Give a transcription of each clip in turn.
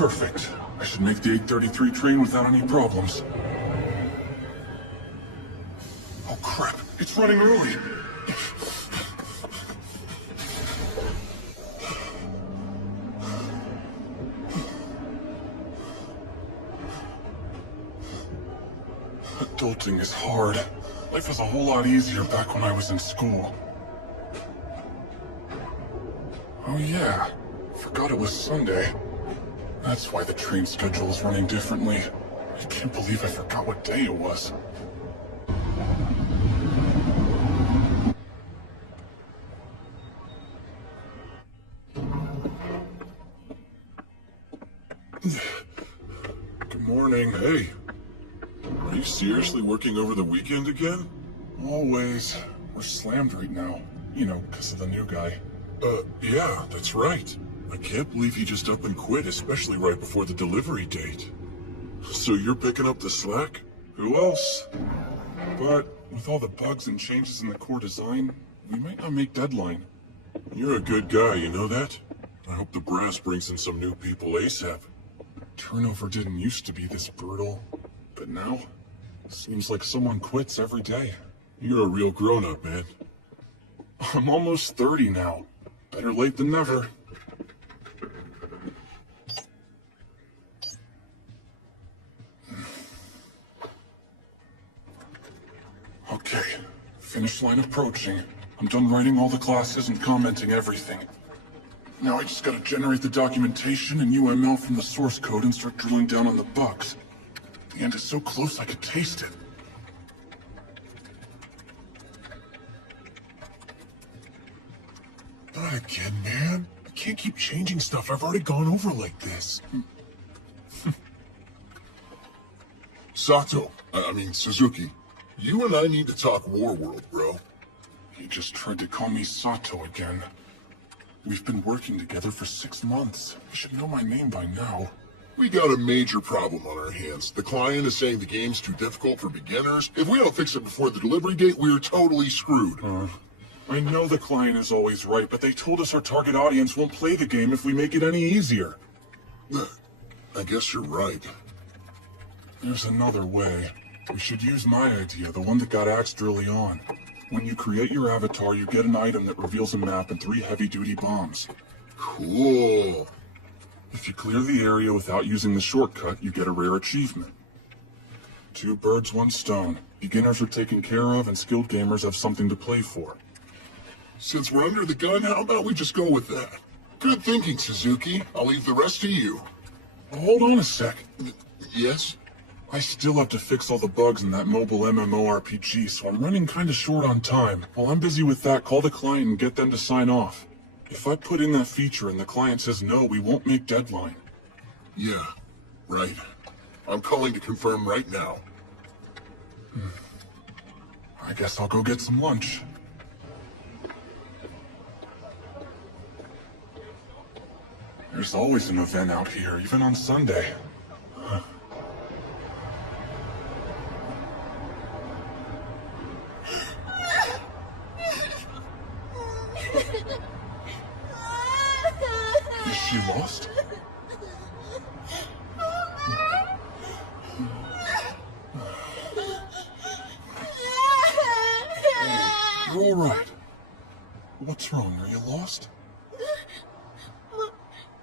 Perfect. I should make the 8:33 train without any problems. Oh crap, it's running early. Adulting is hard. Life was a whole lot easier back when I was in school. Oh yeah, forgot it was Sunday. That's why the train schedule is running differently. I can't believe I forgot what day it was. Good morning. Hey. Are you seriously working over the weekend again? Always. We're slammed right now. You know, because of the new guy. Yeah, that's right. I can't believe he just up and quit, especially right before the delivery date. So you're picking up the slack? Who else? But with all the bugs and changes in the core design, we might not make deadline. You're a good guy, you know that? I hope the brass brings in some new people ASAP. Turnover didn't used to be this brutal, but now, seems like someone quits every day. You're a real grown-up, man. I'm almost 30 now. Better late than never. Okay, finish line approaching. I'm done writing all the classes and commenting everything. Now I just gotta generate the documentation and UML from the source code and start drilling down on the bugs. The end is so close I could taste it. Not again, man. I can't keep changing stuff I've already gone over like this. Sato, I mean Suzuki, you and I need to talk War World, bro. He just tried to call me Sato again. We've been working together for 6 months. You should know my name by now. We got a major problem on our hands. The client is saying the game's too difficult for beginners. If we don't fix it before the delivery date, we're totally screwed. I know the client is always right, but they told us our target audience won't play the game if we make it any easier. I guess you're right. There's another way. We should use my idea, the one that got axed early on. When you create your avatar, you get an item that reveals a map and 3 heavy-duty bombs. Cool. If you clear the area without using the shortcut, you get a rare achievement. 2 birds, 1 stone. Beginners are taken care of, and skilled gamers have something to play for. Since we're under the gun, how about we just go with that? Good thinking, Suzuki. I'll leave the rest to you. Hold on a sec. Yes? I still have to fix all the bugs in that mobile MMORPG, so I'm running kinda short on time. While I'm busy with that, call the client and get them to sign off. If I put in that feature and the client says no, we won't make deadline. Yeah, right. I'm calling to confirm right now. I guess I'll go get some lunch. There's always an event out here, even on Sunday. Is she lost? Hey, you're all right. What's wrong? Are you lost?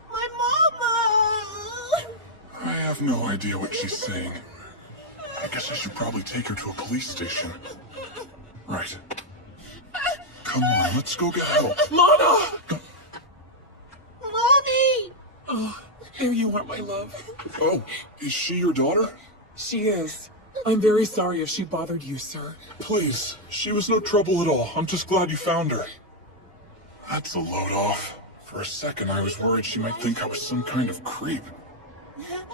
My mama! I have no idea what she's saying. I guess I should probably take her to a police station. Right. Come on, let's go get help. Lana! Mommy! Oh, there you are, my love. Oh, is she your daughter? She is. I'm very sorry if she bothered you, sir. Please, she was no trouble at all. I'm just glad you found her. That's a load off. For a second, I was worried she might think I was some kind of creep.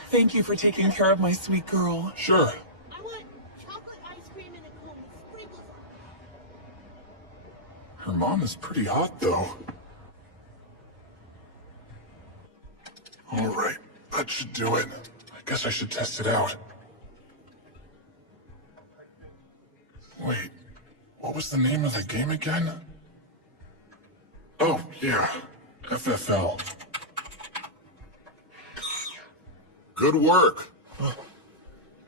Thank you for taking care of my sweet girl. Sure. I want chocolate ice cream and a cone with sprinkles on it. Her mom is pretty hot, though. All right, that should do it. I guess I should test it out. Wait, what was the name of the game again? Oh, yeah, FFL. Good work.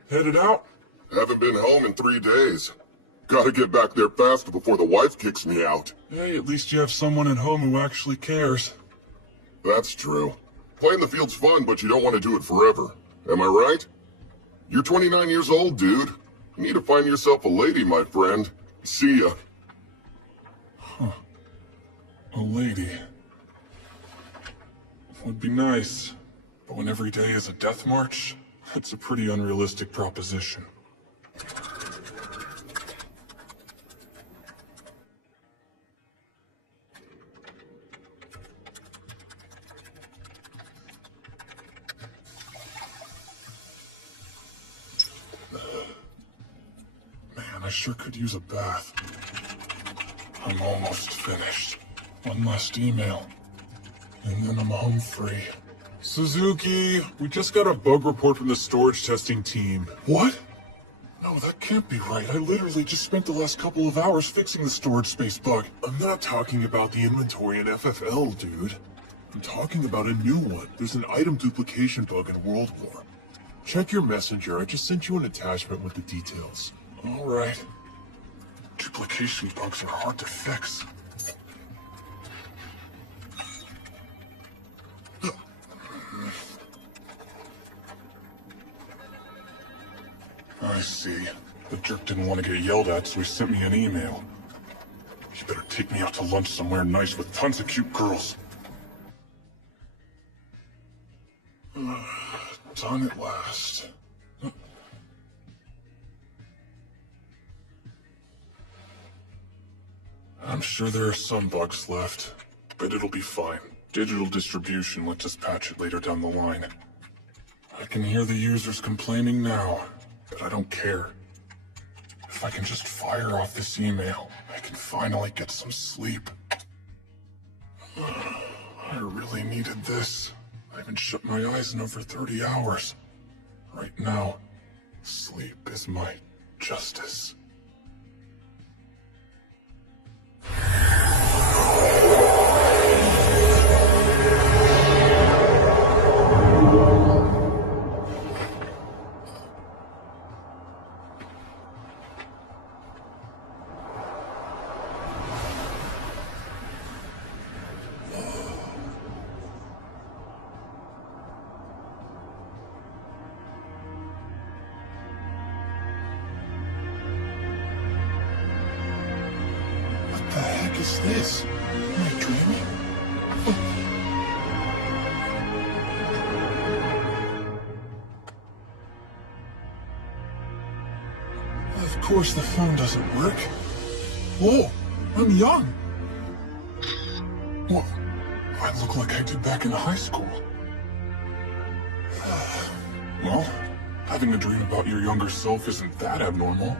Headed out? Haven't been home in 3 days. Gotta get back there faster before the wife kicks me out. Hey, at least you have someone at home who actually cares. That's true. Playing the field's fun, but you don't want to do it forever. Am I right? You're 29 years old, dude. You need to find yourself a lady, my friend. See ya. A lady. Would be nice. But when every day is a death march, it's a pretty unrealistic proposition. Man, I sure could use a bath. I'm almost finished. One last email. And then I'm home free. Suzuki, we just got a bug report from the storage testing team. What? No, that can't be right. I literally just spent the last couple of hours fixing the storage space bug. I'm not talking about the inventory in FFL, dude. I'm talking about a new one. There's an item duplication bug in World War. Check your messenger. I just sent you an attachment with the details. All right. Duplication bugs are hard to fix. I see. The jerk didn't want to get yelled at, so he sent me an email. You better take me out to lunch somewhere nice with tons of cute girls. Done at last. I'm sure there are some bugs left, but it'll be fine. Digital distribution lets us patch it later down the line. I can hear the users complaining now, but I don't care. If I can just fire off this email, I can finally get some sleep. I really needed this. I haven't shut my eyes in over 30 hours. Right now, sleep is my justice. What the heck is this? Am I dreaming? Of course the phone doesn't work. Whoa, I'm young. Well, I look like I did back in high school. Well, having a dream about your younger self isn't that abnormal.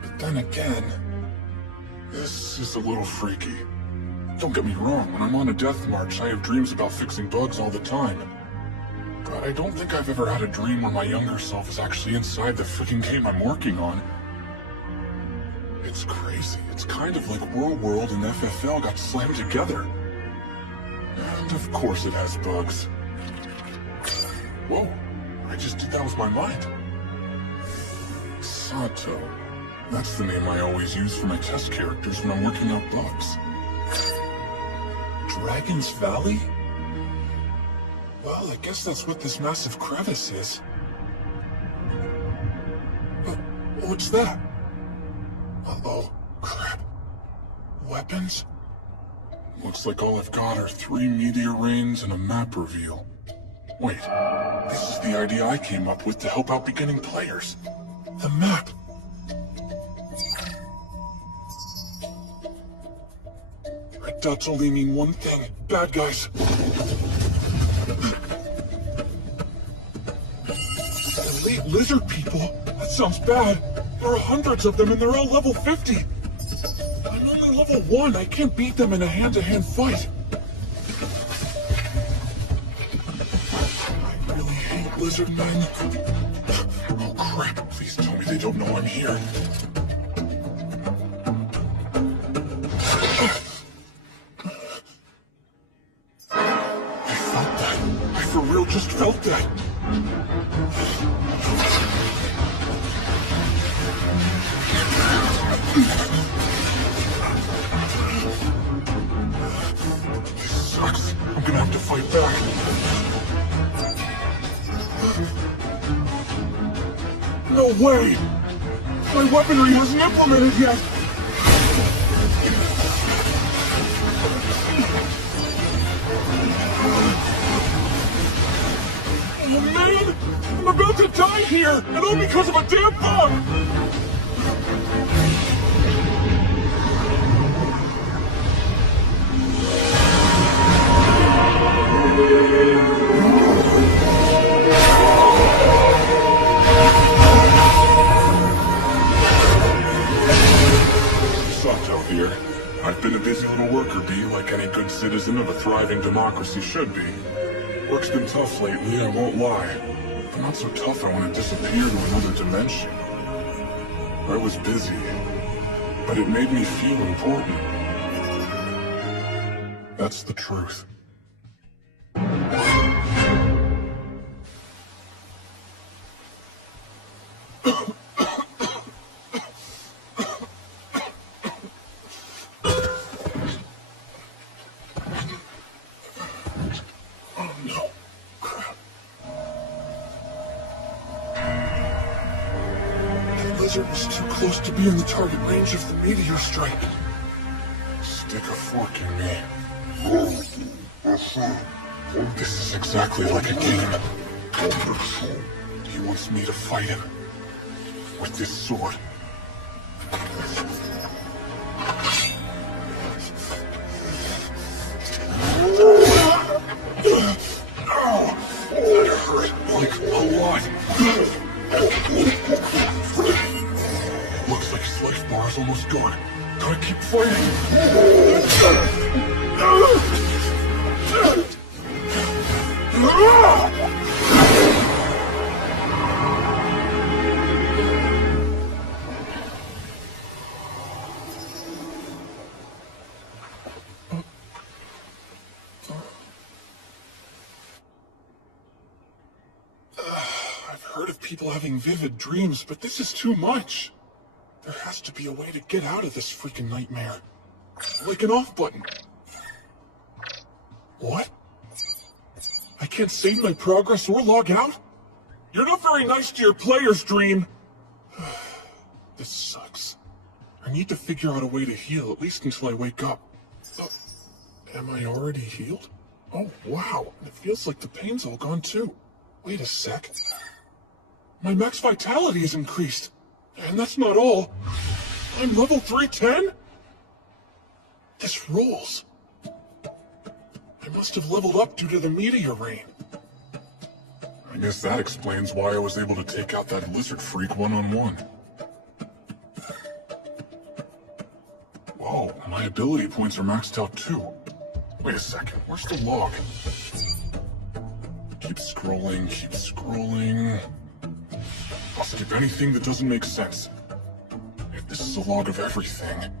But then again, this is a little freaky. Don't get me wrong, when I'm on a death march, I have dreams about fixing bugs all the time. But I don't think I've ever had a dream where my younger self is actually inside the freaking game I'm working on. It's crazy. It's kind of like World and FFL got slammed together. And of course it has bugs. Whoa, I just did that with my mind. Sato. That's the name I always use for my test characters when I'm working out bugs. Dragon's Valley? Well, I guess that's what this massive crevice is. But what's that? Uh-oh, crap. Weapons? Looks like all I've got are 3 meteor rains and a map reveal. Wait, this is the idea I came up with to help out beginning players. The map. Red dots only mean one thing. Bad guys. Elite lizard people? That sounds bad. There are hundreds of them and they're all level 50. I'm only level 1. I can't beat them in a hand-to-hand fight. I really hate lizard men. Oh crap, please tell me they don't know I'm here. I This sucks. I'm gonna have to fight back. No way! My weaponry hasn't implemented yet! Oh man! I'm about to die here! And all because of a damn bug! Sato here. I've been a busy little worker bee like any good citizen of a thriving democracy should be. Work's been tough lately, I won't lie. But not so tough I want to disappear to another dimension. I was busy, but it made me feel important. That's the truth. Oh no. Crap. The lizard was too close to be in the target range of the meteor strike. Stick a fork in me. This is exactly like a game. He wants me to fight him. With this sword. Ow! That hurt like a lot. Looks like his life bar is almost gone. Gotta keep fighting. I've heard of people having vivid dreams, but this is too much. There has to be a way to get out of this freaking nightmare. Like an off button. What? I can't save my progress or log out? You're not very nice to your players, Dream. This sucks. I need to figure out a way to heal, at least until I wake up. Am I already healed? Oh, wow. It feels like the pain's all gone too. Wait a sec. My max vitality is increased. And that's not all. I'm level 310? This rules. I must have leveled up due to the meteor rain. I guess that explains why I was able to take out that lizard freak one-on-one. Whoa, my ability points are maxed out too. Wait a second, where's the log? Keep scrolling, keep scrolling. I'll skip anything that doesn't make sense. If this is a log of everything,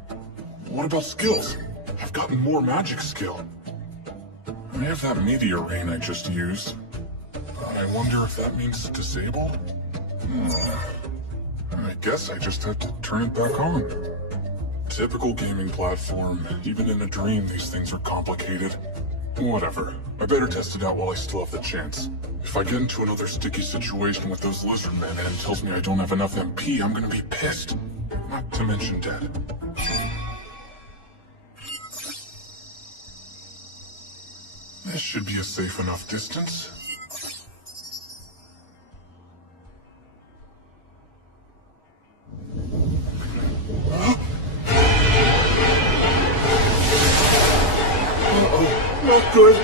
what about skills? I've gotten more magic skill. I have that meteor rain I just used. I wonder if that means disable? I guess I just have to turn it back on. Typical gaming platform. Even in a dream, these things are complicated. Whatever. I better test it out while I still have the chance. If I get into another sticky situation with those lizard men and it tells me I don't have enough MP, I'm gonna be pissed. Not to mention dead. This should be a safe enough distance. Uh-oh, not good.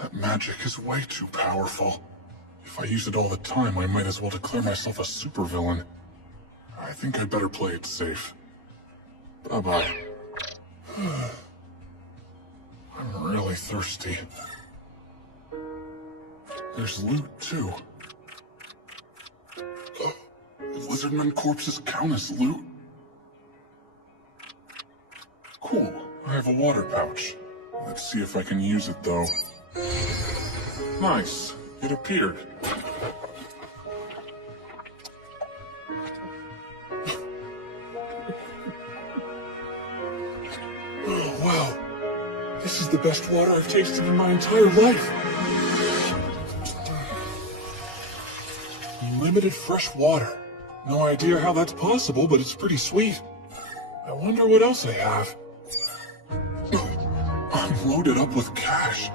That magic is way too powerful. If I use it all the time, I might as well declare myself a supervillain. I think I'd better play it safe. Bye-bye. I'm really thirsty. There's loot, too. Lizardmen corpses count as loot? Cool, I have a water pouch. Let's see if I can use it, though. Nice, it appeared. Oh, wow. This is the best water I've tasted in my entire life. Unlimited fresh water. No idea how that's possible, but it's pretty sweet. I wonder what else I have. I'm loaded up with cash.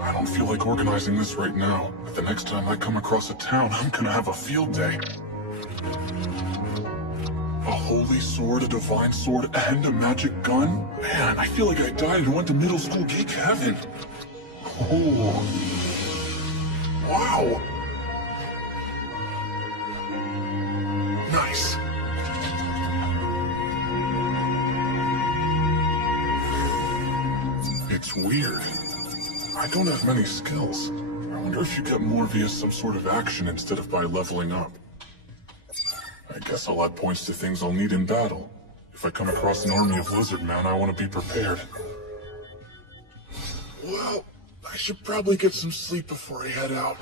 I don't feel like organizing this right now, but the next time I come across a town, I'm gonna have a field day. A holy sword, a divine sword, and a magic gun? Man, I feel like I died and went to middle school geek heaven. Oh. Wow. Nice. It's weird. I don't have many skills. I wonder if you get more via some sort of action instead of by leveling up. I guess I'll add points to things I'll need in battle. If I come across an army of lizardmen, I want to be prepared. Well, I should probably get some sleep before I head out.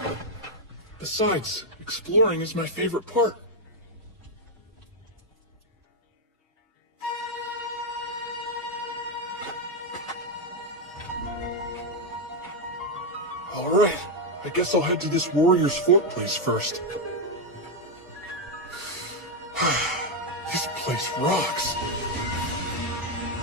Besides, exploring is my favorite part. Alright, I guess I'll head to this warrior's fort place first. This place rocks.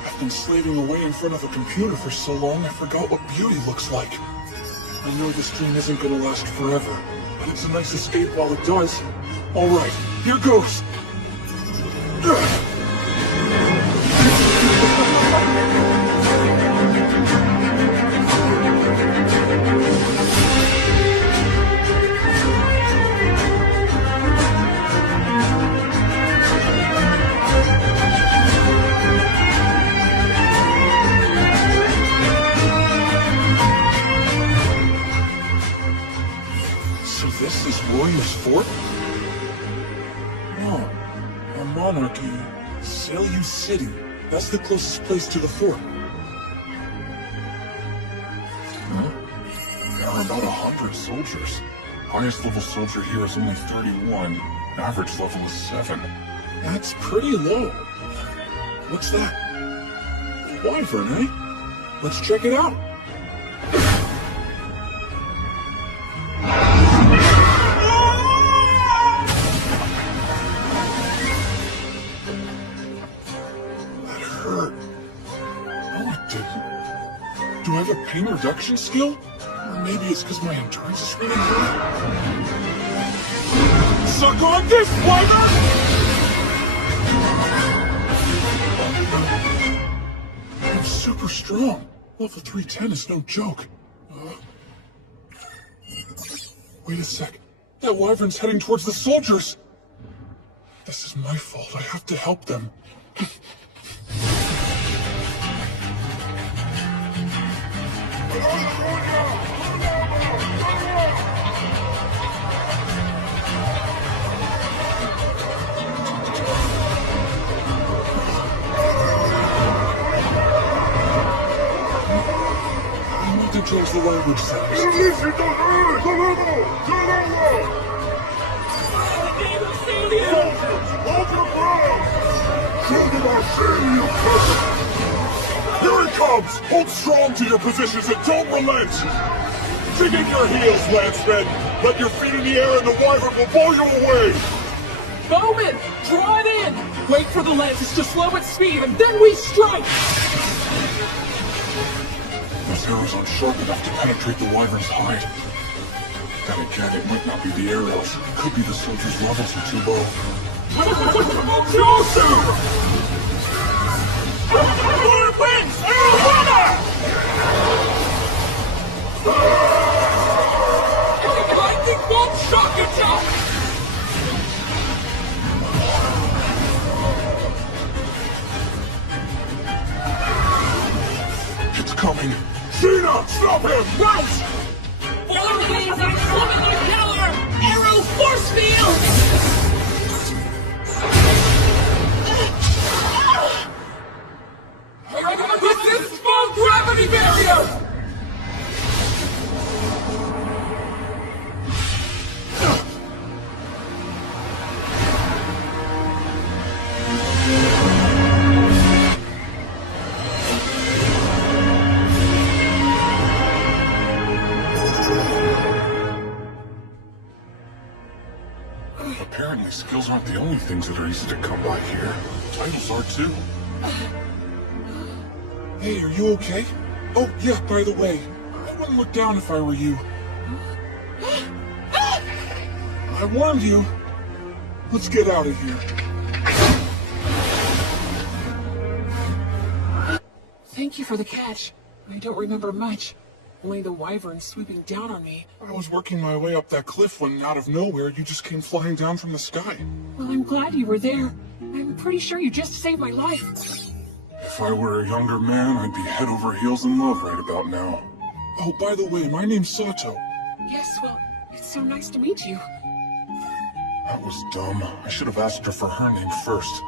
I've been slaving away in front of a computer for so long I forgot what beauty looks like. I know this dream isn't gonna last forever, but it's a nice escape while it does. Alright, here goes! This is Warrior's Fort? Oh, a monarchy. Saliu City. That's the closest place to the fort. Huh? There are about 100 soldiers. Highest level soldier here is only 31. Average level is 7. That's pretty low. What's that? A wyvern, eh? Let's check it out. Do I have a pain reduction skill? Or maybe it's because my endurance is really good? Suck on this, wyvern! I'm super strong. Level 310 is no joke. Wait a sec. That wyvern's heading towards the soldiers. This is my fault. I have to help them. I need to change the language settings. Here he comes! Hold strong to your positions and don't relent! Dig in your heels, lancemen! Let your feet in the air and the wyvern will blow you away! Bowman, draw it in! Wait for the lances to slow its speed and then we strike! Those arrows aren't sharp enough to penetrate the wyvern's hide. Then again, it might not be the arrows. It could be the soldiers' levels are too low. Too soon! Lord wins! Winner! Stop him! Right! Forward wings and plummet power! Arrow force field! Resist small gravity barrier! Apparently, skills aren't the only things that are easy to come by here. Titles are too. Hey, are you okay? Oh, yeah, by the way, I wouldn't look down if I were you. I warned you. Let's get out of here. Thank you for the catch. I don't remember much. Only the wyvern sweeping down on me. I was working my way up that cliff when, out of nowhere, you just came flying down from the sky. Well, I'm glad you were there. I'm pretty sure you just saved my life. If I were a younger man, I'd be head over heels in love right about now. Oh, by the way, my name's Sato. Yes, well, it's so nice to meet you. That was dumb. I should have asked her for her name first.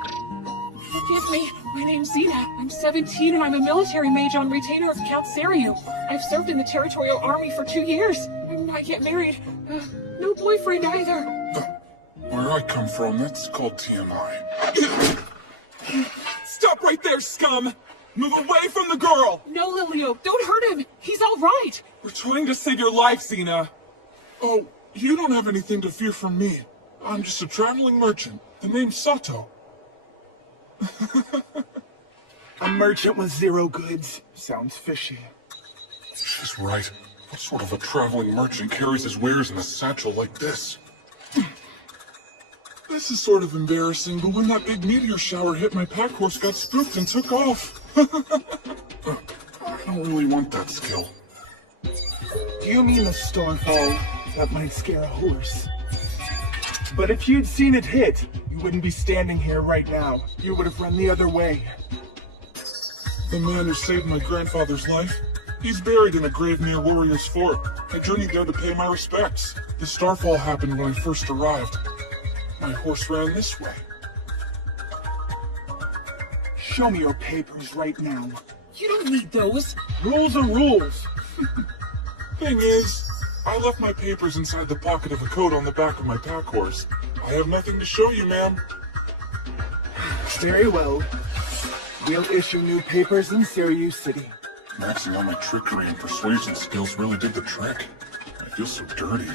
Forgive me. My name's Zena. I'm 17 and I'm a military mage on retainer of Count Seriu. I've served in the Territorial Army for 2 years. I'm not yet married. No boyfriend either. Where I come from, that's called TMI. Stop right there, scum! Move away from the girl! No, Lilio, don't hurt him. He's all right. We're trying to save your life, Zena. Oh, you don't have anything to fear from me. I'm just a traveling merchant. The name's Sato. A merchant with 0 goods. Sounds fishy. She's right. What sort of a traveling merchant carries his wares in a satchel like this? This is sort of embarrassing, but when that big meteor shower hit, my pack horse got spooked and took off. I don't really want that skill. Do you mean the starfall? That might scare a horse. But if you'd seen it hit, you wouldn't be standing here right now. You would have run the other way. The man who saved my grandfather's life? He's buried in a grave near Warrior's Fort. I journeyed there to pay my respects. The starfall happened when I first arrived. My horse ran this way. Show me your papers right now. You don't need those. Rules are rules. Thing is, I left my papers inside the pocket of a coat on the back of my pack horse. I have nothing to show you, ma'am. Very well. We'll issue new papers in Seriu City. Maxing out my trickery and persuasion skills really did the trick. I feel so dirty.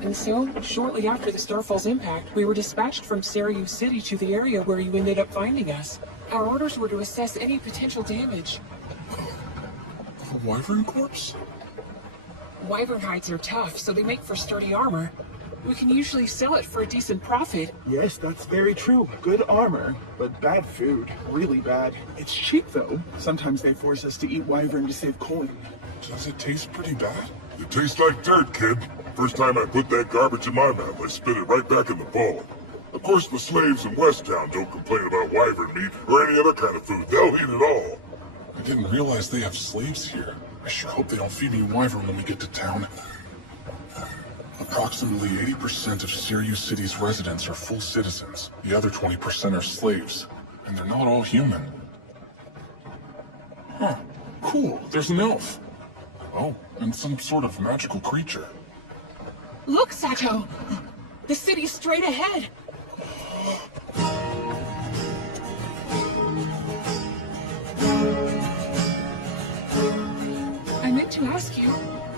And so, shortly after the Starfall's impact, we were dispatched from Seriu City to the area where you ended up finding us. Our orders were to assess any potential damage. A wyvern corpse? Wyvern hides are tough, so they make for sturdy armor. We can usually sell it for a decent profit. Yes, that's very true. Good armor, but bad food. Really bad. It's cheap, though. Sometimes they force us to eat wyvern to save coin. Does it taste pretty bad? It tastes like dirt, kid. First time I put that garbage in my mouth, I spit it right back in the bowl. Of course, the slaves in West Town don't complain about wyvern meat or any other kind of food. They'll eat it all. I didn't realize they have slaves here. I sure hope they don't feed me wyvern when we get to town. Approximately 80% of Seriu City's residents are full citizens. The other 20% are slaves. And they're not all human. Huh. Cool. There's an elf. Oh, and some sort of magical creature. Look, Sato! The city's straight ahead! I meant to ask you,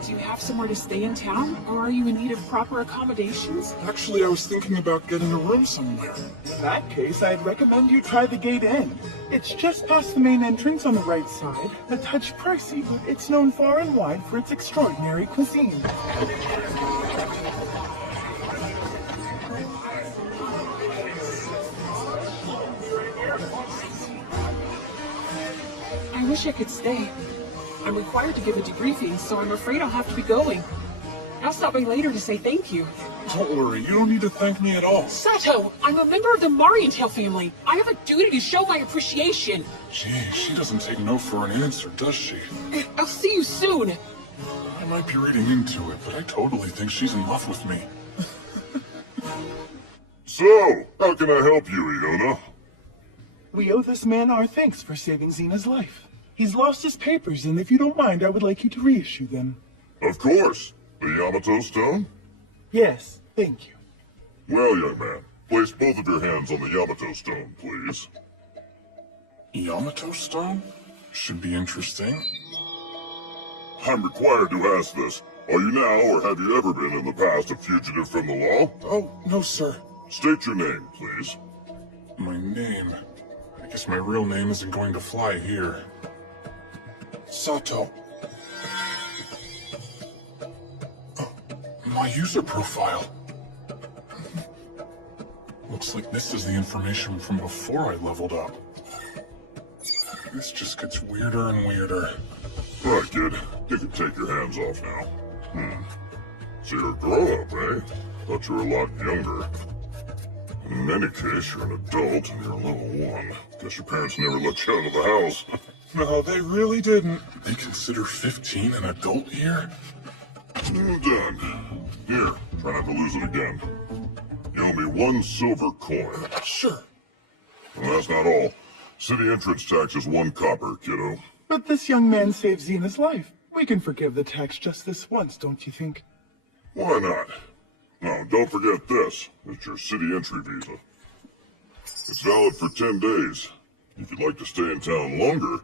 do you have somewhere to stay in town, or are you in need of proper accommodations? Actually, I was thinking about getting a room somewhere. In that case, I'd recommend you try the Gate Inn. It's just past the main entrance on the right side. A touch pricey, but it's known far and wide for its extraordinary cuisine. I wish I could stay. I'm required to give a debriefing, so I'm afraid I'll have to be going. I'll stop by later to say thank you. Don't worry, you don't need to thank me at all. Sato, I'm a member of the Marienthal family. I have a duty to show my appreciation. Gee, she doesn't take no for an answer, does she? I'll see you soon. I might be reading into it, but I totally think she's in love with me. So, how can I help you, Iona? We owe this man our thanks for saving Xena's life. He's lost his papers, and if you don't mind, I would like you to reissue them. Of course. The Yamato Stone? Yes, thank you. Well, young man, place both of your hands on the Yamato Stone, please. Yamato Stone? Should be interesting. I'm required to ask this. Are you now, or have you ever been in the past, a fugitive from the law? Oh, no, sir. State your name, please. My name... I guess my real name isn't going to fly here. Sato. Oh, my user profile. Looks like this is the information from before I leveled up. This just gets weirder and weirder. Right, kid. You can take your hands off now. So you're a grown-up, eh? Thought you were a lot younger. In any case, you're an adult and you're level 1. Guess your parents never let you out of the house. No, they really didn't. They consider 15 an adult here? Done. Here, try not to lose it again. You owe me 1 silver coin. Sure. And that's not all. City entrance tax is 1 copper, kiddo. But this young man saved Xena's life. We can forgive the tax just this once, don't you think? Why not? Now, don't forget this. It's your city entry visa. It's valid for 10 days. If you'd like to stay in town longer,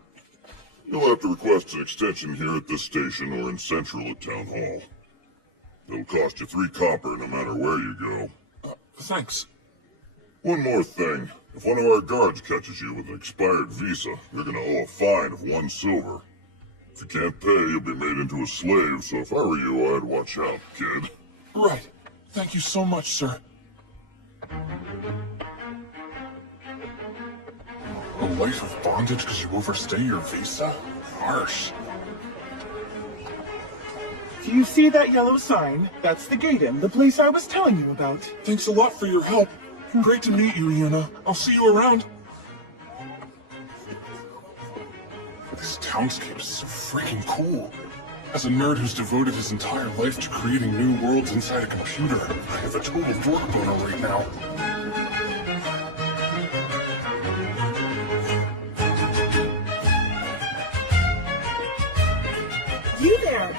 you'll have to request an extension here at this station or in Central at Town Hall. It'll cost you 3 copper no matter where you go. Thanks. One more thing. If one of our guards catches you with an expired visa, you're gonna owe a fine of 1 silver. If you can't pay, you'll be made into a slave, so if I were you, I'd watch out, kid. Right. Thank you so much, sir. A life of bondage because you overstay your visa? Harsh. Do you see that yellow sign? That's the gate in, the place I was telling you about. Thanks a lot for your help. Great to meet you, Iona. I'll see you around. This townscape is so freaking cool. As a nerd who's devoted his entire life to creating new worlds inside a computer, I have a total dork boner right now. You there!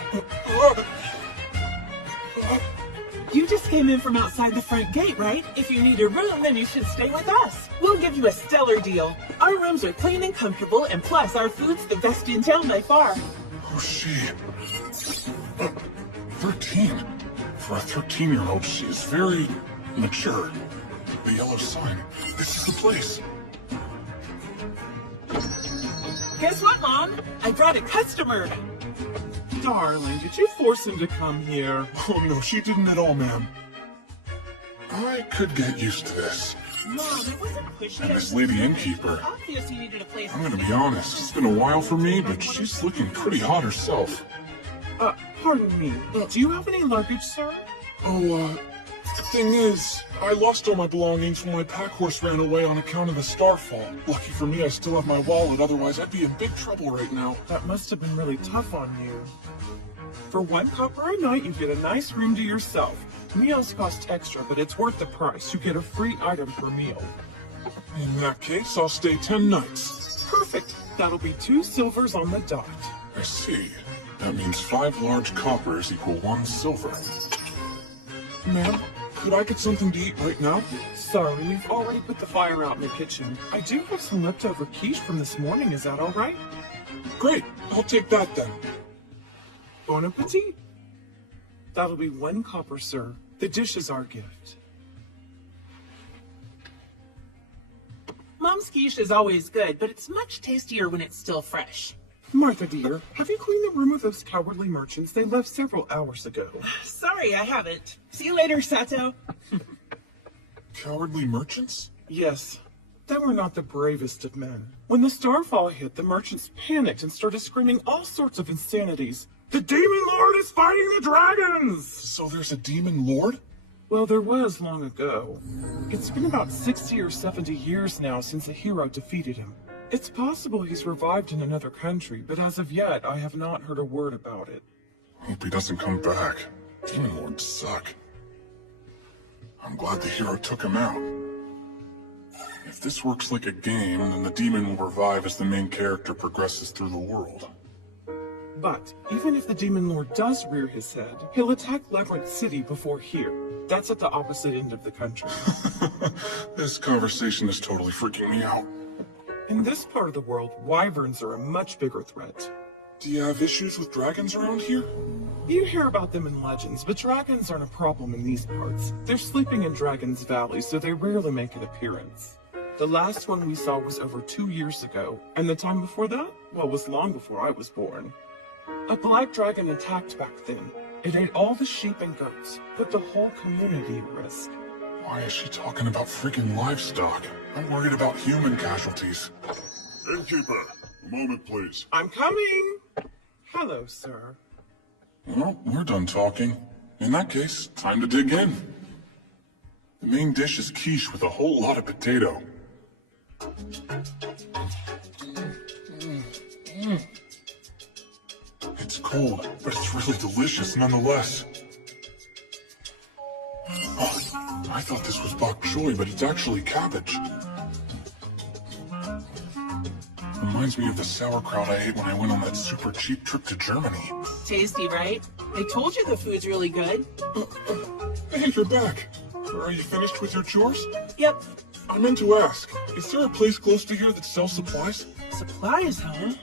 You just came in from outside the front gate, right? If you need a room, then you should stay with us. We'll give you a stellar deal. Our rooms are clean and comfortable, and plus our food's the best in town by far. Who's she? 13. For a 13-year-old, she is very mature. The yellow sign. This is the place. Guess what, Mom? I brought a customer. Darling, did you force him to come here? Oh no, she didn't at all, ma'am. I could get used to this. Mom, I wasn't pushing And it. this lady innkeeper, Obvious you needed a place. I'm gonna be honest, it's been a while for me, but she's looking pretty hot herself. Pardon me. Do you have any luggage, sir? Oh, the thing is, I lost all my belongings when my pack horse ran away on account of the starfall. Lucky for me, I still have my wallet, otherwise I'd be in big trouble right now. That must have been really tough on you. For 1 copper a night, you get a nice room to yourself. Meals cost extra, but it's worth the price. You get a free item per meal. In that case, I'll stay 10 nights. Perfect. That'll be 2 silvers on the dot. I see. That means 5 large coppers equal 1 silver. Ma'am, could I get something to eat right now? Sorry, we've already put the fire out in the kitchen. I do have some leftover quiche from this morning. Is that all right? Great, I'll take that then. Bon appetit. That'll be 1 copper, sir. The dish is our gift. Mom's quiche is always good, but it's much tastier when it's still fresh. Martha, dear, have you cleaned the room with those cowardly merchants? They left several hours ago. Sorry, I haven't. See you later, Sato. Cowardly merchants? Yes, they were not the bravest of men. When the starfall hit, the merchants panicked and started screaming all sorts of insanities. The Demon Lord is fighting the dragons! So there's a demon lord? Well, there was long ago. It's been about 60 or 70 years now since a hero defeated him. It's possible he's revived in another country, but as of yet, I have not heard a word about it. Hope he doesn't come back. Demon Lords suck. I'm glad the hero took him out. If this works like a game, then the demon will revive as the main character progresses through the world. But even if the Demon Lord does rear his head, he'll attack Labyrinth City before here. That's at the opposite end of the country. This conversation is totally freaking me out. In this part of the world, wyverns are a much bigger threat. Do you have issues with dragons around here? You hear about them in legends, but dragons aren't a problem in these parts. They're sleeping in Dragon's Valley, so they rarely make an appearance. The last one we saw was over 2 years ago, and the time before that, well, was long before I was born. A black dragon attacked back then. It ate all the sheep and goats, put the whole community at risk. Why is she talking about freaking livestock? I'm worried about human casualties. Innkeeper, a moment please. I'm coming! Hello, sir. Well, we're done talking. In that case, time to dig in. The main dish is quiche with a whole lot of potato. It's cold, but it's really delicious nonetheless. Oh, I thought this was bok choy, but it's actually cabbage. Reminds me of the sauerkraut I ate when I went on that super cheap trip to Germany. Tasty, right? I told you the food's really good. Hey, you're back. Are you finished with your chores? Yep. I meant to ask, is there a place close to here that sells supplies? Supplies, huh?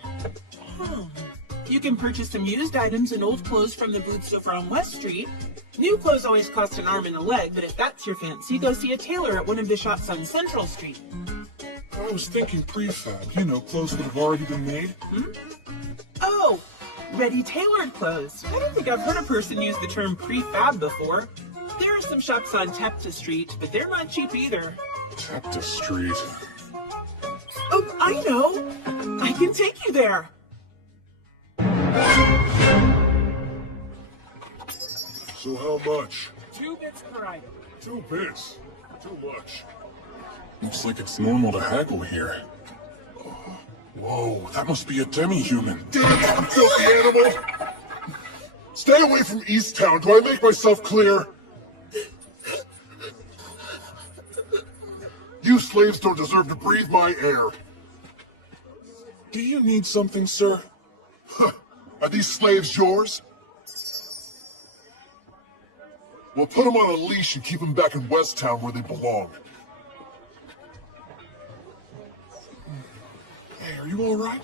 You can purchase some used items and old clothes from the booths over on West Street. New clothes always cost an arm and a leg, but if that's your fancy, go see a tailor at one of the shops on Central Street. I was thinking prefab, you know, clothes that have already been made. Oh, ready tailored clothes. I don't think I've heard a person use the term prefab before. There are some shops on Tepta Street, but they're not cheap either. Tepta Street. Oh, I know. I can take you there. So how much? 2 bits per item. 2 bits. Too much. Looks like it's normal to haggle here. Whoa, that must be a demi-human. Damn, you filthy animal! Stay away from East Town. Do I make myself clear? You slaves don't deserve to breathe my air. Do you need something, sir? Are these slaves yours? Well, put them on a leash and keep them back in West Town where they belong. Hey, are you all right?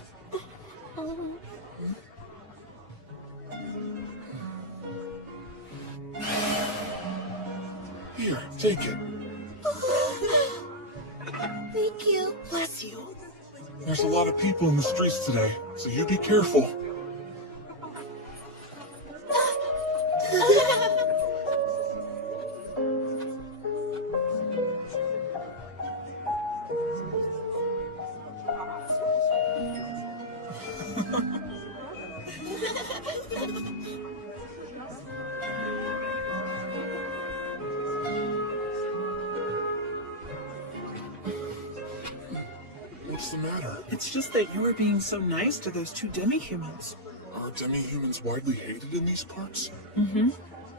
Here, take it. Thank you. Bless you. There's a lot of people in the streets today, so you be careful. What's the matter? It's just that you were being so nice to those 2 demi-humans. Are demi-humans widely hated in these parts?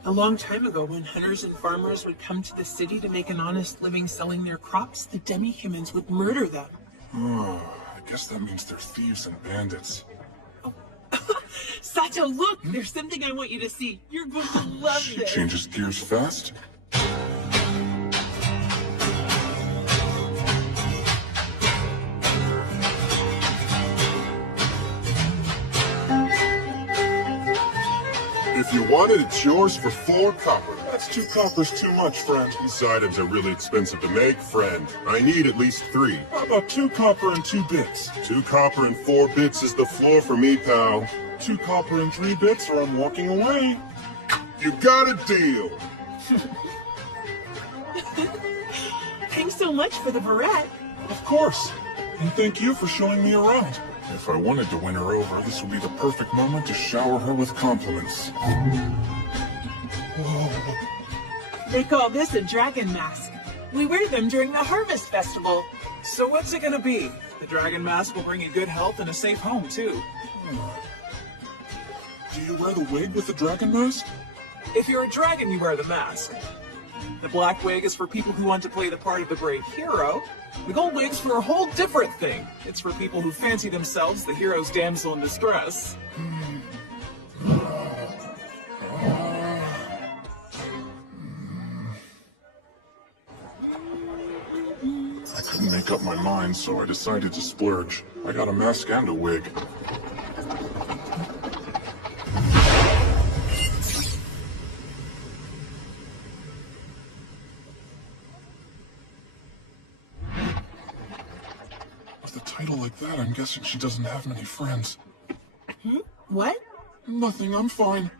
A long time ago, when hunters and farmers would come to the city to make an honest living selling their crops, the demi-humans would murder them. Oh, I guess that means they're thieves and bandits. Sato, look! There's something I want you to see. You're going to love She this. changes gears fast. If you want it, it's yours for 4 copper. That's 2 coppers too much, friend. These items are really expensive to make, friend. I need at least 3. How about 2 copper and 2 bits? 2 copper and 4 bits is the floor for me, pal. 2 copper and 3 bits, or I'm walking away. You got a deal. Thanks so much for the barrette. Of course. And thank you for showing me around. If I wanted to win her over, this would be the perfect moment to shower her with compliments. Whoa. They call this a dragon mask. We wear them during the Harvest Festival. So what's it gonna be? The dragon mask will bring you good health and a safe home, too. Do you wear the wig with the dragon mask? If you're a dragon, you wear the mask. The black wig is for people who want to play the part of a brave hero. The gold wig's for a whole different thing. It's for people who fancy themselves the hero's damsel in distress. I couldn't make up my mind, so I decided to splurge. I got a mask and a wig. With a title like that, I'm guessing she doesn't have many friends. What? Nothing, I'm fine.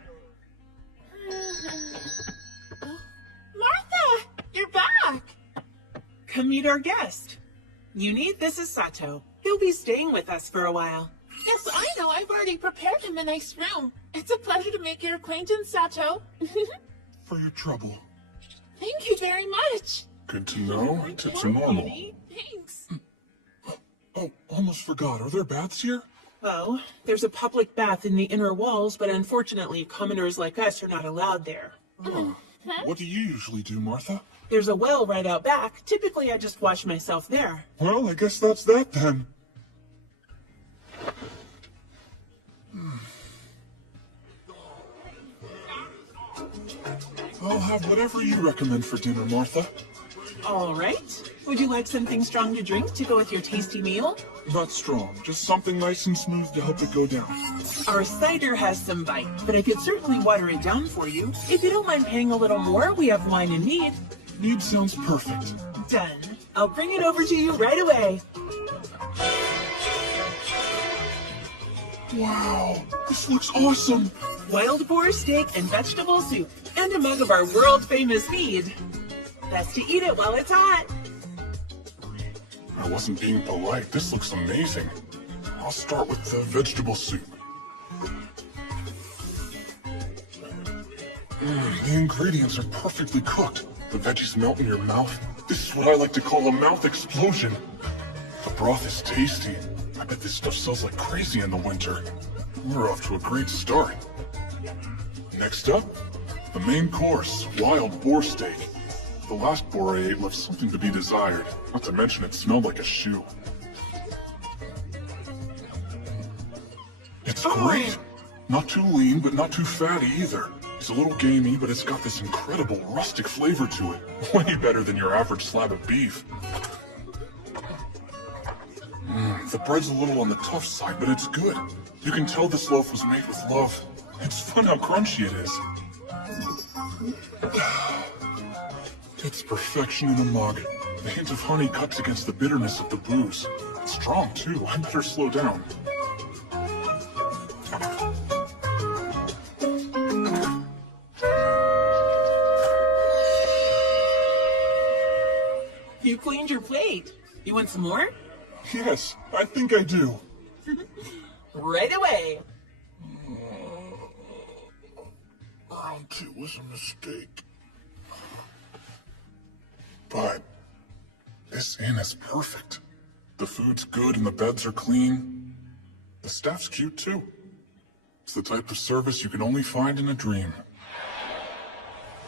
Martha, you're back. Come meet our guest. Uni, this is Sato. He'll be staying with us for a while. Yes, I know. I've already prepared him a nice room. It's a pleasure to make your acquaintance, Sato. For your trouble. Thank you very much. Good to know. Tips are normal. Uni. Thanks. Oh, almost forgot. Are there baths here? Oh, there's a public bath in the inner walls, but unfortunately, commoners like us are not allowed there. What do you usually do, Martha? There's a well right out back. Typically, I just wash myself there. Well, I guess that's that then. I'll have whatever you recommend for dinner, Martha. All right. Would you like something strong to drink to go with your tasty meal? Not strong, just something nice and smooth to help it go down. Our cider has some bite, but I could certainly water it down for you. If you don't mind paying a little more, we have wine and mead. Mead sounds perfect. Done. I'll bring it over to you right away. Wow, this looks awesome. Wild boar steak and vegetable soup, and a mug of our world-famous mead. Best to eat it while it's hot. I wasn't being polite. This looks amazing. I'll start with the vegetable soup. The ingredients are perfectly cooked. The veggies melt in your mouth. This is what I like to call a mouth explosion. The broth is tasty. I bet this stuff sells like crazy in the winter. We're off to a great start. Next up, the main course, wild boar steak. The last boar I ate left something to be desired, not to mention it smelled like a shoe. It's great! Not too lean, but not too fatty either. It's a little gamey, but it's got this incredible rustic flavor to it. Way better than your average slab of beef. The bread's a little on the tough side, but it's good. You can tell this loaf was made with love. It's fun how crunchy it is. It's perfection in a mug. The hint of honey cuts against the bitterness of the booze. It's strong, too. I better slow down. You cleaned your plate. You want some more? Yes, I think I do. Right away. Round 2 was a mistake. But this inn is perfect. The food's good and the beds are clean. The staff's cute too. It's the type of service you can only find in a dream.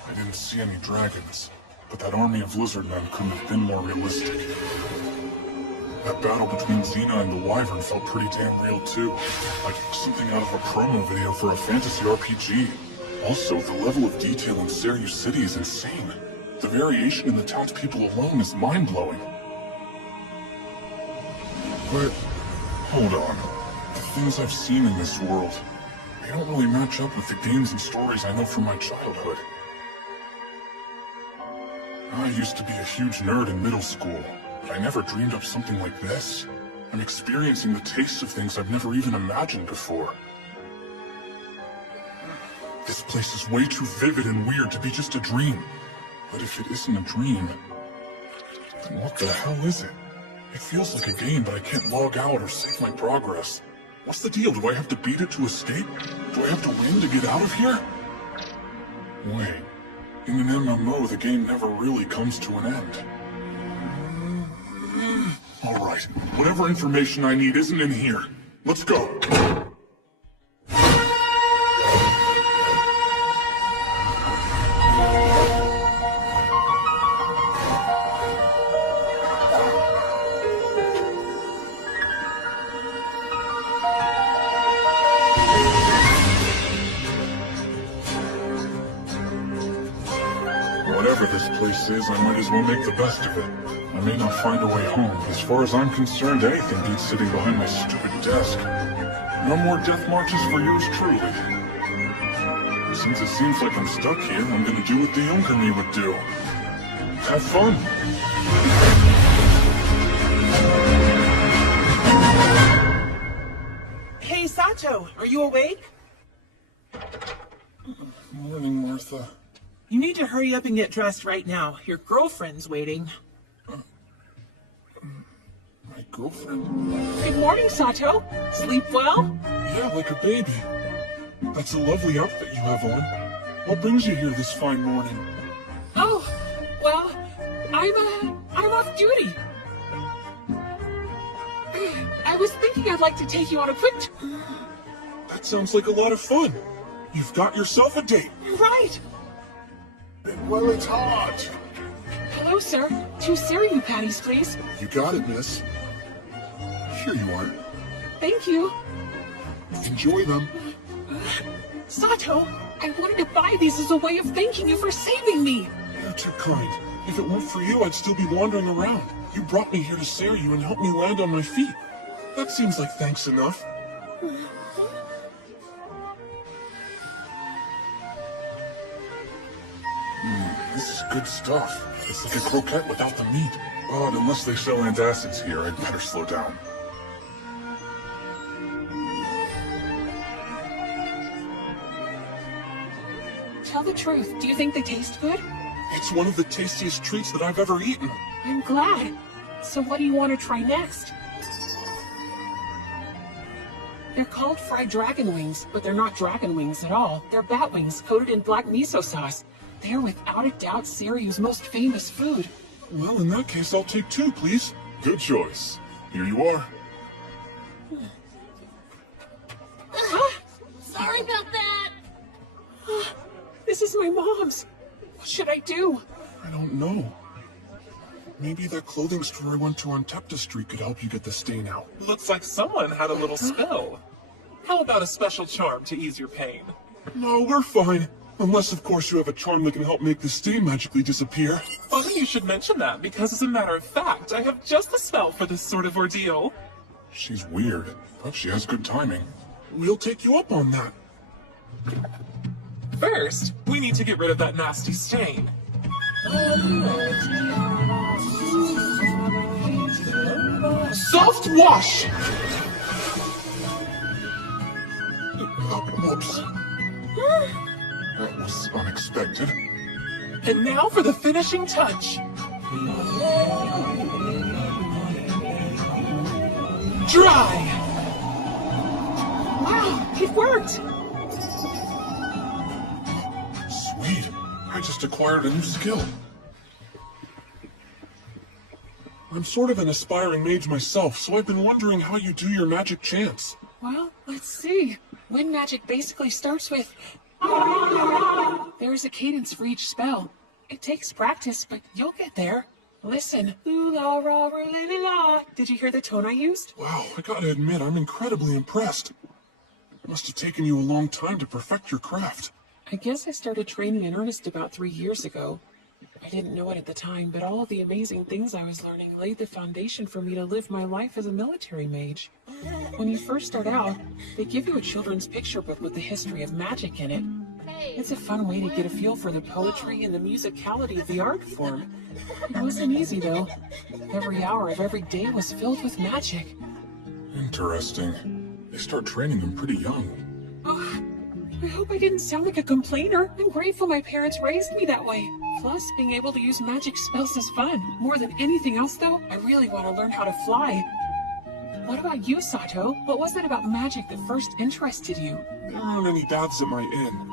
I didn't see any dragons, but that army of lizardmen couldn't have been more realistic. That battle between Xena and the Wyvern felt pretty damn real too. Like something out of a promo video for a fantasy RPG. Also, the level of detail in Seiryu City is insane. The variation in the townspeople alone is mind-blowing. But, hold on. The things I've seen in this world, they don't really match up with the games and stories I know from my childhood. I used to be a huge nerd in middle school, but I never dreamed up something like this. I'm experiencing the tastes of things I've never even imagined before. This place is way too vivid and weird to be just a dream. But if it isn't a dream, then what the hell is it? It feels like a game, but I can't log out or save my progress. What's the deal? Do I have to beat it to escape? Do I have to win to get out of here? Wait, In an MMO, the game never really comes to an end. Alright, whatever information I need isn't in here. Let's go. Whatever this place is, I might as well make the best of it. I may not find a way home, but as far as I'm concerned, anything beats sitting behind my stupid desk. No more death marches for yours truly. Since it seems like I'm stuck here, I'm gonna do what the younger me would do. Have fun! Hey, Sato, are you awake? Morning, Martha. You need to hurry up and get dressed right now. Your girlfriend's waiting. My girlfriend? Good morning, Sato. Sleep well? Yeah, like a baby. That's a lovely outfit you have on. What brings you here this fine morning? Oh, well, I'm off duty. I was thinking I'd like to take you on a quick That sounds like a lot of fun. You've got yourself a date. Right. Well, it's hot. Hello, sir. 2 Sariu patties, please. You got it, miss. Here you are. Thank you. Enjoy them. Sato, I wanted to buy these as a way of thanking you for saving me. You're too kind. If it weren't for you, I'd still be wandering around. You brought me here to save you and help me land on my feet. That seems like thanks enough. This is good stuff. It's like a croquette without the meat. But unless they sell antacids here, I'd better slow down. Tell the truth. Do you think they taste good? It's one of the tastiest treats that I've ever eaten. I'm glad. So what do you want to try next? They're called fried dragon wings, but they're not dragon wings at all. They're bat wings coated in black miso sauce. They're without a doubt Sariu's most famous food. Well, in that case, I'll take 2, please. Good choice. Here you are. Sorry about that. This is my mom's. What should I do? I don't know. Maybe that clothing store I went to on Tepta Street could help you get the stain out. Looks like someone had a little spill. How about a special charm to ease your pain? No, we're fine. Unless, of course, you have a charm that can help make the stain magically disappear. Funny you should mention that, because as a matter of fact, I have just the spell for this sort of ordeal. She's weird, but she has good timing. We'll take you up on that. First, we need to get rid of that nasty stain. Soft wash! Whoops. That was unexpected. And now for the finishing touch. Dry! Wow, it worked! Sweet. I just acquired a new skill. I'm sort of an aspiring mage myself, so I've been wondering how you do your magic chants. Well, let's see. Wind magic basically starts with... There's a cadence for each spell. It takes practice, but you'll get there. Listen. Loo-la, ra, ra, li, li, la. Did you hear the tone I used? Wow, I gotta admit, I'm incredibly impressed. It must have taken you a long time to perfect your craft. I guess I started training in earnest about 3 years ago. I didn't know it at the time, but all of the amazing things I was learning laid the foundation for me to live my life as a military mage. When you first start out, they give you a children's picture book with the history of magic in it. It's a fun way to get a feel for the poetry and the musicality of the art form. It wasn't easy, though. Every hour of every day was filled with magic. Interesting. They start training them pretty young. Oh, I hope I didn't sound like a complainer. I'm grateful my parents raised me that way. Plus, being able to use magic spells is fun. More than anything else, though, I really want to learn how to fly. What about you, Sato? What was it about magic that first interested you? There aren't any baths at my inn.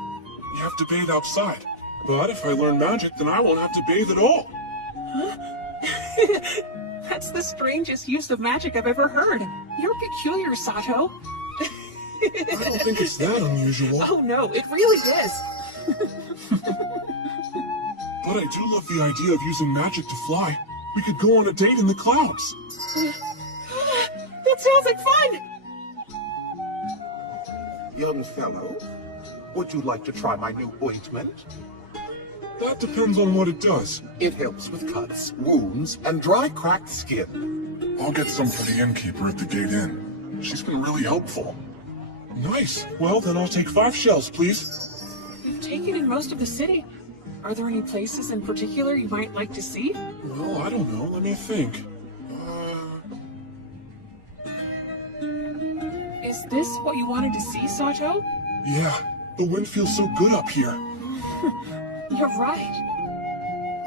You have to bathe outside. But if I learn magic, then I won't have to bathe at all. That's the strangest use of magic I've ever heard. You're peculiar, Sato. I don't think it's that unusual. Oh no, it really is. But I do love the idea of using magic to fly. We could go on a date in the clouds. That sounds like fun! Young fellow, would you like to try my new ointment? That depends on what it does. It helps with cuts, wounds, and dry, cracked skin. I'll get some for the innkeeper at the gate inn. She's been really helpful. Nice. Well, then I'll take 5 shells, please. You've taken in most of the city. Are there any places in particular you might like to see? Well, I don't know. Let me think. Is this what you wanted to see, Sato? Yeah, the wind feels so good up here. You're right.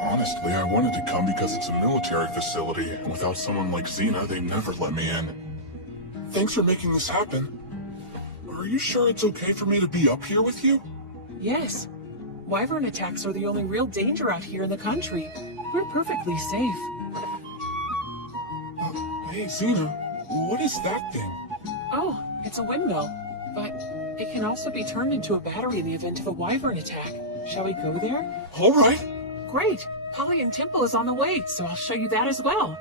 Honestly, I wanted to come because it's a military facility, and without someone like Xena, they'd never let me in. Thanks for making this happen. Are you sure it's okay for me to be up here with you? Yes. Wyvern attacks are the only real danger out here in the country. We're perfectly safe. Hey, Xena, what is that thing? Oh, it's a windmill. But it can also be turned into a battery in the event of a wyvern attack. Shall we go there? All right. Great! Pollyan Temple is on the way, so I'll show you that as well.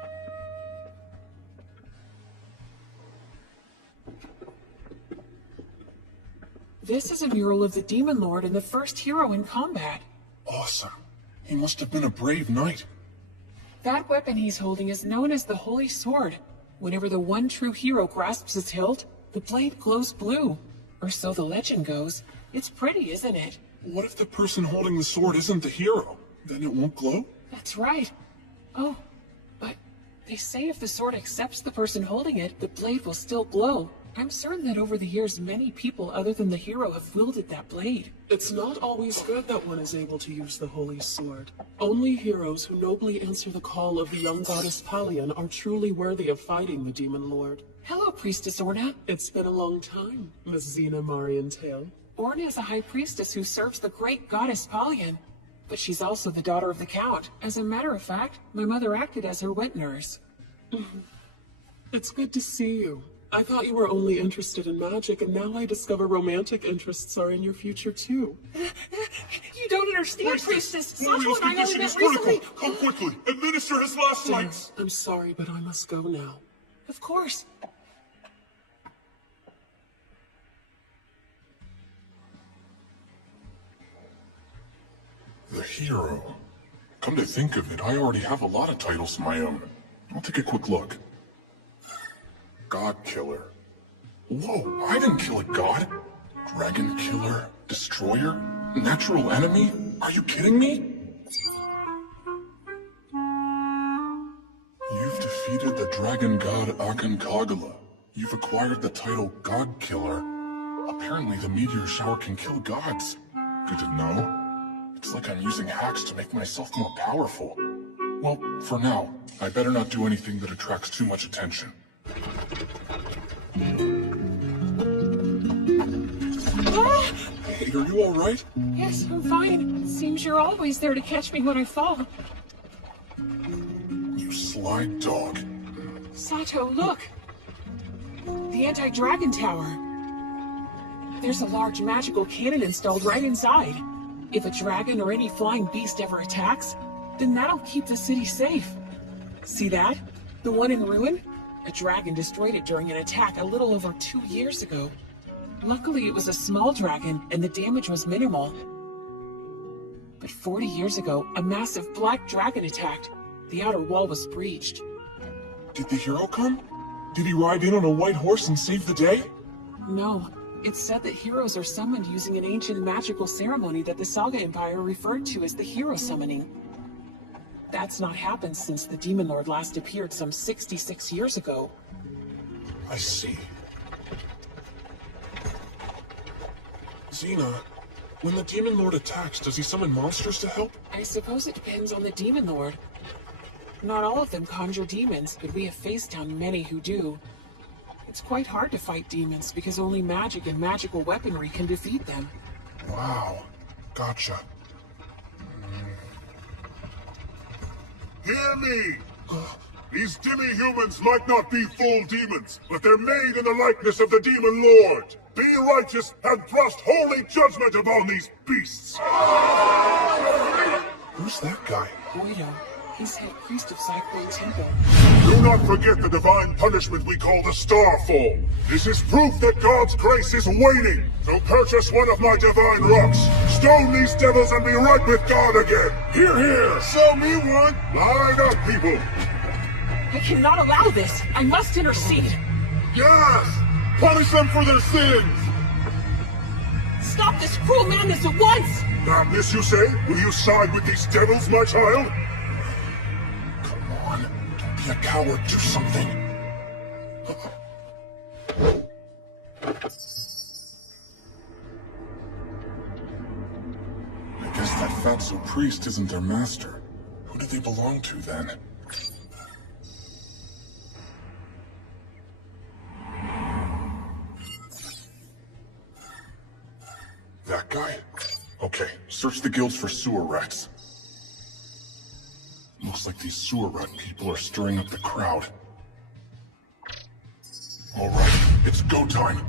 This is a mural of the Demon Lord and the first hero in combat. Awesome. He must have been a brave knight. That weapon he's holding is known as the Holy Sword. Whenever the one true hero grasps its hilt, the blade glows blue. Or so the legend goes. It's pretty, isn't it? What if the person holding the sword isn't the hero? Then it won't glow? That's right. Oh, but they say if the sword accepts the person holding it, the blade will still glow. I'm certain that over the years, many people other than the hero have wielded that blade. It's not always good that one is able to use the Holy Sword. Only heroes who nobly answer the call of the young goddess Pollyan are truly worthy of fighting the Demon Lord. Hello, Priestess Orna. It's been a long time, Miss Xena Marienthal. Orna is a high priestess who serves the great goddess Pollyan. But she's also the daughter of the Count. As a matter of fact, my mother acted as her wet nurse. It's good to see you. I thought you were only interested in magic, and now I discover romantic interests are in your future, too. You don't understand, Priestess. Sato Warrior's and I only condition met is critical. recently. Come quickly. Administer his last rites. I'm sorry, but I must go now. Of course. The hero. Come to think of it, I already have a lot of titles of my own. I'll take a quick look. God Killer. Whoa, I didn't kill a god. Dragon Killer, Destroyer, Natural Enemy? Are you kidding me? You've defeated the dragon god Aconcagua. You've acquired the title God Killer. Apparently the meteor shower can kill gods. Good to know. It's like I'm using hacks to make myself more powerful. Well, for now, I better not do anything that attracts too much attention. Hey, are you all right? Yes, I'm fine. Seems you're always there to catch me when I fall. You sly dog. Sato, look! The anti-dragon tower. There's a large magical cannon installed right inside. If a dragon or any flying beast ever attacks, then that'll keep the city safe. See that? The one in ruin? A dragon destroyed it during an attack a little over 2 years ago. Luckily, it was a small dragon, and the damage was minimal. But 40 years ago, a massive black dragon attacked. The outer wall was breached. Did the hero come? Did he ride in on a white horse and save the day? No. It's said that heroes are summoned using an ancient magical ceremony that the Saga Empire referred to as the hero summoning. That's not happened since the Demon Lord last appeared some 66 years ago. I see. Xena, when the Demon Lord attacks, does he summon monsters to help? I suppose it depends on the Demon Lord. Not all of them conjure demons, but we have faced down many who do. It's quite hard to fight demons because only magic and magical weaponry can defeat them. Wow. Gotcha. Hear me! These demi-humans might not be full demons, but they're made in the likeness of the demon lord. Be righteous and thrust holy judgment upon these beasts! Who's that guy? Guido, he's head priest of Cyclone Temple. Do not forget the divine punishment we call the Starfall. This is proof that God's grace is waning. So purchase one of my divine rocks. Stone these devils and be right with God again. Hear, hear! Show me one! Line up, people! I cannot allow this. I must intercede. Yes! Punish them for their sins! Stop this cruel madness at once! Madness, you say? Will you side with these devils, my child? Come on, don't be a coward, do something. I guess that fatso priest isn't their master. Who do they belong to, then? That guy? Okay, search the guilds for sewer rats. Looks like these sewer rat people are stirring up the crowd. Alright, it's go time.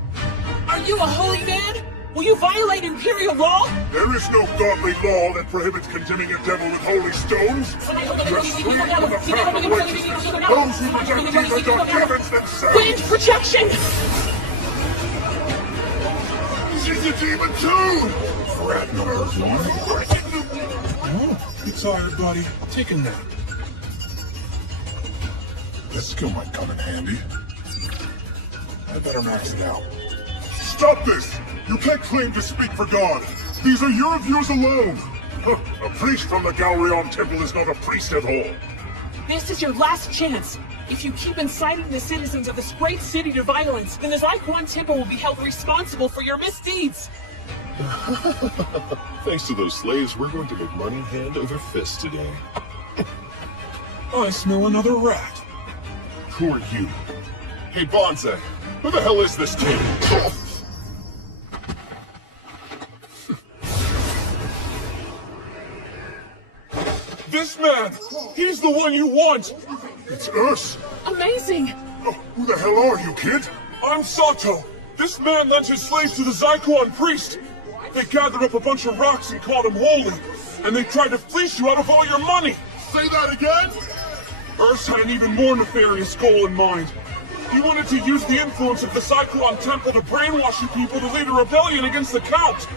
Are you a holy man? Will you violate imperial law? There is no godly law that prohibits condemning a devil with holy stones. Just flee from the path of righteousness. Those who reject demons are demons themselves. Wind protection! She's a demon too! Rat number one. Oh, you tired, buddy? Take a nap. This skill might come in handy. I better max it out. Stop this! You can't claim to speak for God. These are your views alone. A priest from the Galreon Temple is not a priest at all. This is your last chance. If you keep inciting the citizens of this great city to violence, then the Zyklon Temple will be held responsible for your misdeeds. Thanks to those slaves, we're going to make money hand over fist today. I smell another rat. Who are you? Hey, Bonsai, who the hell is this kid? This man! He's the one you want! It's us! Amazing! Oh, who the hell are you, kid? I'm Sato! This man lent his slaves to the Zyklon priest! They gathered up a bunch of rocks and called him holy, and they tried to fleece you out of all your money! Say that again? Urs had an even more nefarious goal in mind. He wanted to use the influence of the Zyklon Temple to brainwash you people to lead a rebellion against the Count!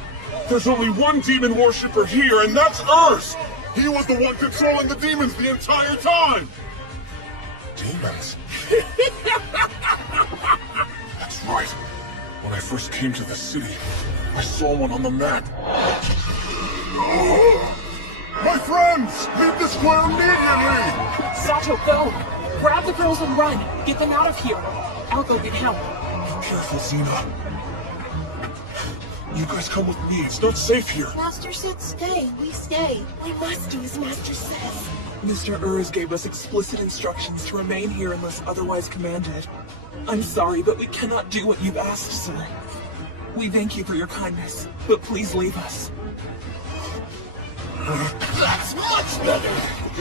There's only one demon worshipper here, and that's Urs! He was the one controlling the demons the entire time! Demons? That's right. When I first came to the city, I saw one on the map. My friends! Leave the square immediately! Sato, go! Grab the girls and run! Get them out of here! I'll go get help. Be careful, Xena. You guys come with me. It's not safe here. Master said stay. We stay. We must do as Master says. Mr. Urs gave us explicit instructions to remain here unless otherwise commanded. I'm sorry, but we cannot do what you've asked, sir. We thank you for your kindness, but please leave us. That's much better!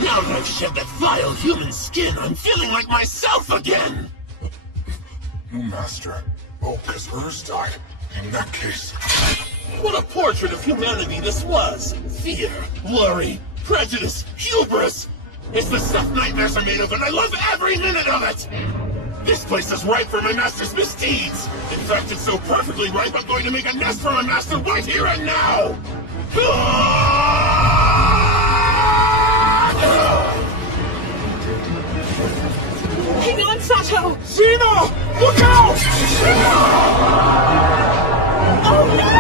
Now that I've shed that vile human skin, I'm feeling like myself again! No, Master. Oh, because Urs died. In that case... What a portrait of humanity this was! Fear, worry, prejudice, hubris! It's the stuff nightmares are made of, and I love every minute of it! This place is ripe for my master's misdeeds! In fact, it's so perfectly ripe, I'm going to make a nest for my master right here and now! Hang on, Sato! Xena! Look out! Oh no!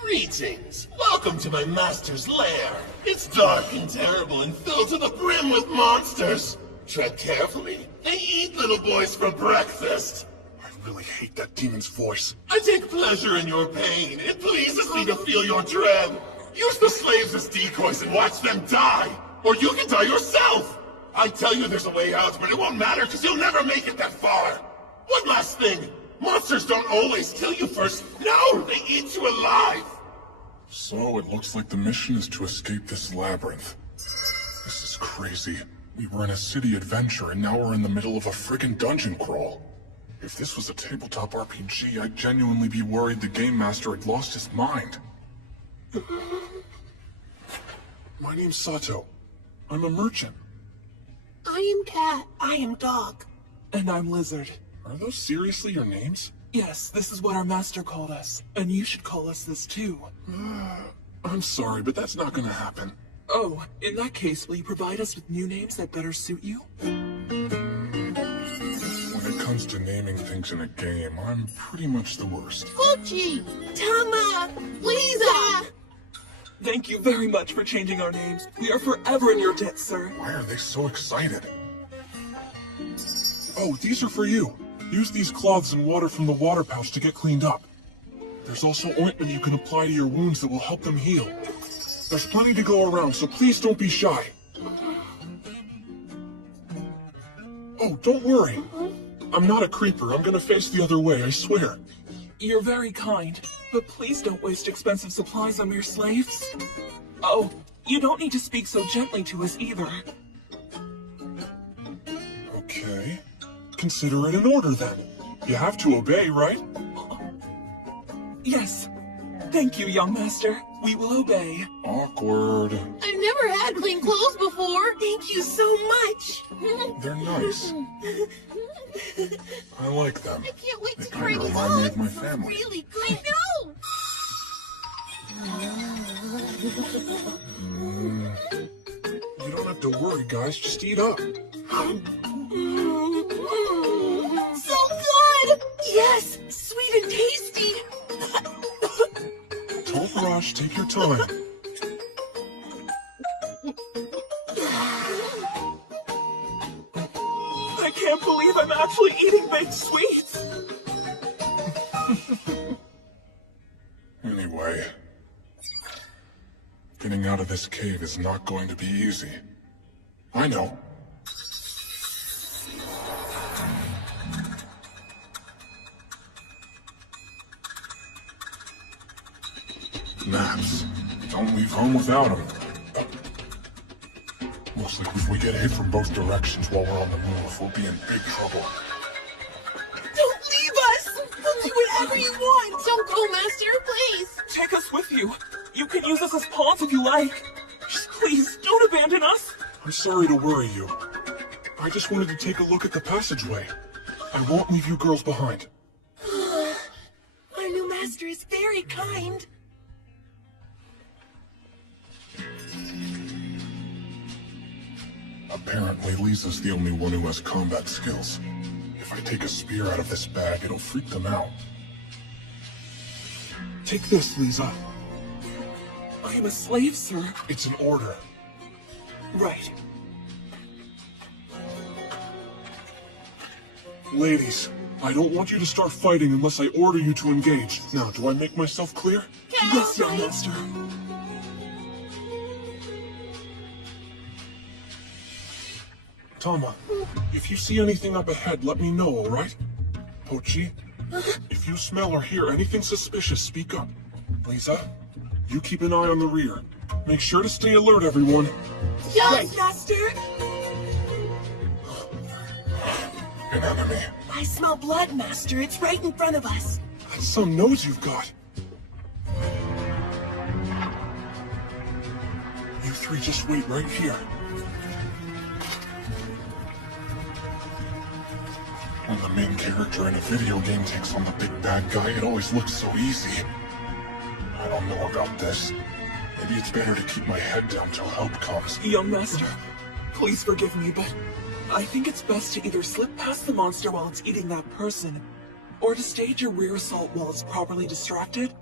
Greetings! Welcome to my master's lair. It's dark and terrible and filled to the brim with monsters. Tread carefully. They eat little boys for breakfast. I really hate that demon's voice. I take pleasure in your pain. It pleases me to feel your dread. Use the slaves as decoys and watch them die. Or you can die yourself. I tell you there's a way out, but it won't matter because you'll never make it that far. One last thing! Monsters don't always kill you first. No, they eat you alive! So it looks like the mission is to escape this labyrinth. This is crazy. We were in a city adventure and now we're in the middle of a friggin' dungeon crawl. If this was a tabletop RPG, I'd genuinely be worried the game master had lost his mind. My name's Sato. I'm a merchant. I am Cat. I am Dog. And I'm Lizard. Are those seriously your names? Yes, this is what our master called us. And you should call us this too. I'm sorry, but that's not gonna happen. Oh, in that case, will you provide us with new names that better suit you? When it comes to naming things in a game, I'm pretty much the worst. Gucci, Tama, Lisa. Thank you very much for changing our names. We are forever in your debt, sir. Why are they so excited? Oh, these are for you. Use these cloths and water from the water pouch to get cleaned up. There's also ointment you can apply to your wounds that will help them heal. There's plenty to go around, so please don't be shy. Oh, don't worry. I'm not a creeper. I'm gonna face the other way, I swear. You're very kind, but please don't waste expensive supplies on mere slaves. Oh, you don't need to speak so gently to us either. Okay. Consider it an order then. You have to obey, right? Yes. Thank you, young master. We will obey. Awkward. I've never had clean clothes before. Thank you so much. They're nice. I like them. I can't wait They to try kinda these remind me on. of my family. Really good. No. You don't have to worry, guys. Just eat up. So good. Yes, sweet and tasty. Don't rush. Take your time. I can't believe I'm actually eating baked sweets. Anyway, getting out of this cave is not going to be easy. I know. Maps. Don't leave home without them. Looks like if we get hit from both directions while we're on the move, we'll be in big trouble. Don't leave us. We'll do whatever you want. Don't go, Master, please. Take us with you. You can use us as pawns if you like. Just please, don't abandon us. I'm sorry to worry you. I just wanted to take a look at the passageway. I won't leave you girls behind. Our new master is very kind. Apparently, Lisa's the only one who has combat skills. If I take a spear out of this bag, it'll freak them out. Take this, Lisa. I am a slave, sir. It's an order. Right. Ladies, I don't want you to start fighting unless I order you to engage. Now, do I make myself clear? Yes, young master. Tama, if you see anything up ahead, let me know, alright? Pochi, if you smell or hear anything suspicious, speak up. Lisa, you keep an eye on the rear. Make sure to stay alert, everyone. Yes, Master. An enemy. I smell blood, Master. It's right in front of us. That's some nose you've got. You three just wait right here. When the main character in a video game takes on the big bad guy, it always looks so easy. I don't know about this. Maybe it's better to keep my head down till help comes. Young master, please forgive me, but I think it's best to either slip past the monster while it's eating that person, or to stage a rear assault while it's properly distracted.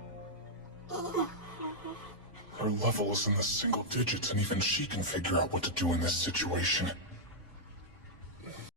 Her level is in the single digits, and even she can figure out what to do in this situation.